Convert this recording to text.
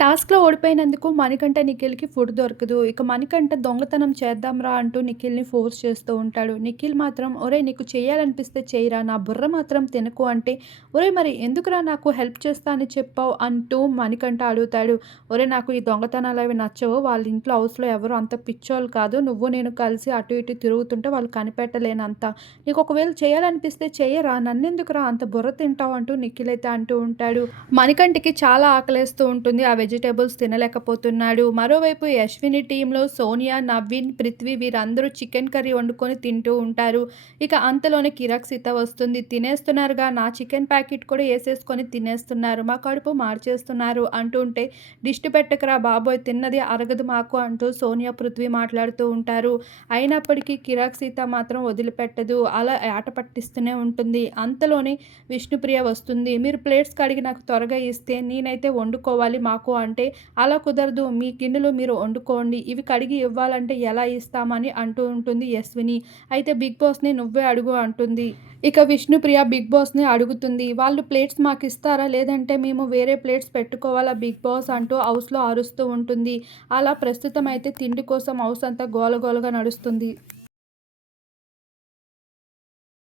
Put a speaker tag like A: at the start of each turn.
A: టాస్క్‌లో ఓడిపోయినందుకు మణికంఠ నిఖిల్‌కి ఫుడ్ దొరకదు. ఇక మణికంఠ దొంగతనం చేద్దాంరా అంటూ నిఖిల్‌ని ఫోర్స్ చేస్తూ ఉంటాడు. నిఖిల్ మాత్రం ఒరే నీకు చేయాలనిపిస్తే చేయరా నా బుర్ర మాత్రం తినకు అంటే ఒరే మరి ఎందుకురా నాకు హెల్ప్ చేస్తా అని చెప్పావు అంటూ మణికంఠ అడుగుతాడు. ఒరే నాకు ఈ దొంగతనాలు అవి నచ్చవు. వాళ్ళ ఇంట్లో హౌస్‌లో ఎవరు అంత పిచ్చోళ్ళు కాదు. నువ్వు నేను కలిసి అటు ఇటు తిరుగుతుంటే వాళ్ళు కనిపెట్టలేనంత. నీకు ఒకవేళ చేయాలనిపిస్తే చేయరా నన్నెందుకురా అంత బుర్ర తింటావు అంటూ నిఖిల్ అయితే అంటూ ఉంటాడు. మణికంఠకి చాలా ఆకలేస్తూ ఉంటుంది. ఆ వెజిటేబుల్స్ తినలేకపోతున్నాడు. మరోవైపు యశ్విని టీంలో సోనియా, నవీన్, పృథ్వీ వీరందరూ చికెన్ కర్రీ వండుకొని తింటూ ఉంటారు. ఇక అంతలోనే కిరాక్ సీత వస్తుంది. తినేస్తున్నారుగా నా చికెన్ ప్యాకెట్ కూడా వేసేసుకొని తినేస్తున్నారు. మా కడుపు మార్చేస్తున్నారు అంటూ ఉంటే దిష్టి పెట్టకురా బాబోయ్ తిన్నది అరగదు మాకు అంటూ సోనియా, పృథ్వీ మాట్లాడుతూ ఉంటారు. అయినప్పటికీ కిరాక్ సీత మాత్రం వదిలిపెట్టదు. అలా ఆట పట్టిస్తూనే ఉంటుంది. అంతలోనే విష్ణుప్రియ వస్తుంది. మీరు ప్లేట్స్ కడిగి నాకు త్వరగా ఇస్తే నేనైతే వండుకోవాలి మాకు అంటే అలా కుదరదు మీ గిన్నెలు మీరు వండుకోండి. ఇవి కడిగి ఇవ్వాలంటే ఎలా ఇస్తామని అంటూ ఉంటుంది యశ్విని. అయితే బిగ్ బాస్‌ని నువ్వే అడుగు అంటుంది. ఇక విష్ణుప్రియ బిగ్ బాస్‌ని అడుగుతుంది. వాళ్ళు ప్లేట్స్ మాకు ఇస్తారా లేదంటే మేము వేరే ప్లేట్స్ పెట్టుకోవాలా బిగ్ బాస్ అంటూ హౌస్‌లో అరుస్తూ ఉంటుంది. అలా ప్రస్తుతం అయితే తిండి కోసం హౌస్ అంతా గోలగోలగా నడుస్తుంది.